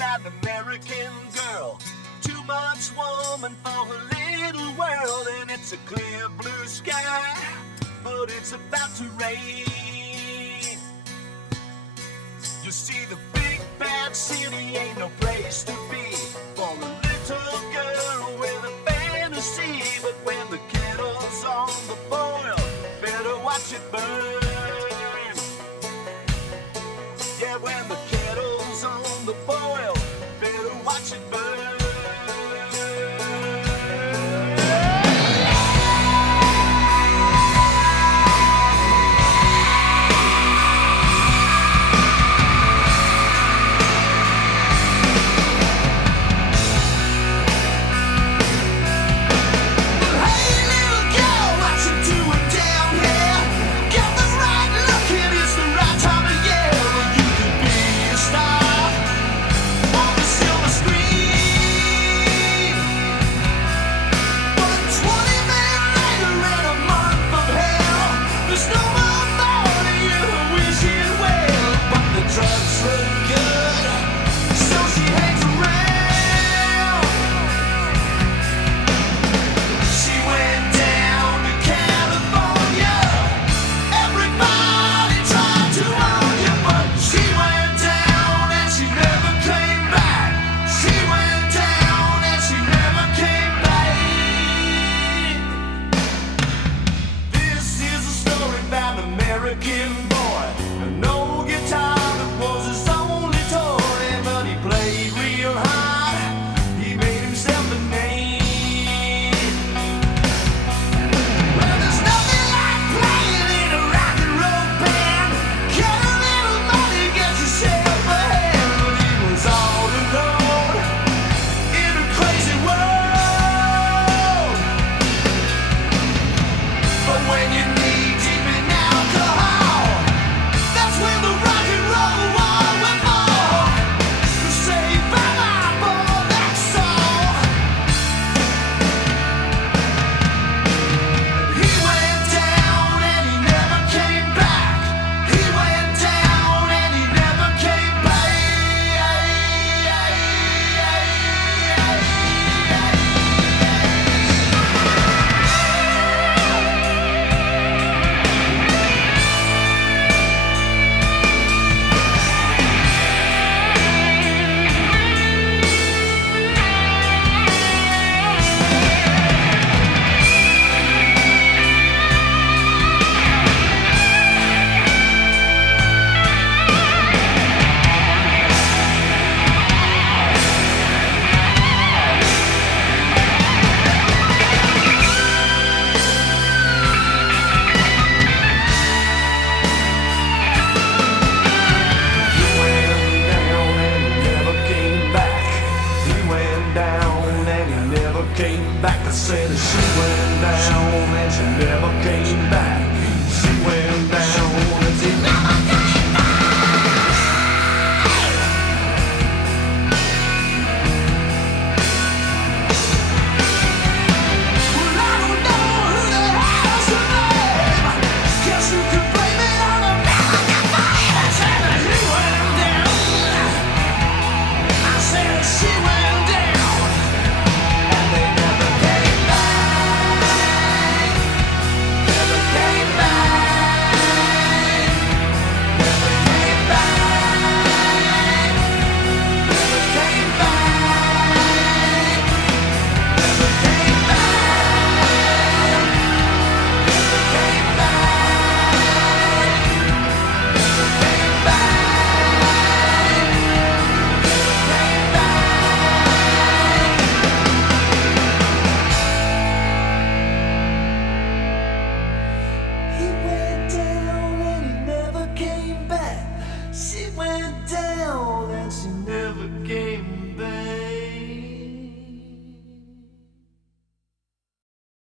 about an American girl. Too much woman for her little world, and it's a clear blue sky, but it's about to rain. You see, the big bad city ain't no place to be for a little girl with a fantasy. But when the kettle's on the boil, better watch it burn. Yeah, when the kettle's on the boil, better watch it burn. American boy, no guitar, that was his only toy, but he played real hard, he made himself a name. Well, there's nothing like playing in a rock and roll band. Get a little money, get yourself ahead. But he was all alone in a crazy world. But when you need deep in alcohol, that's when the rock and roll war went for. Saved by my boy, that's all. He went down and he never came back. He went down and he never came back. Came back. I said she went down and she never came back.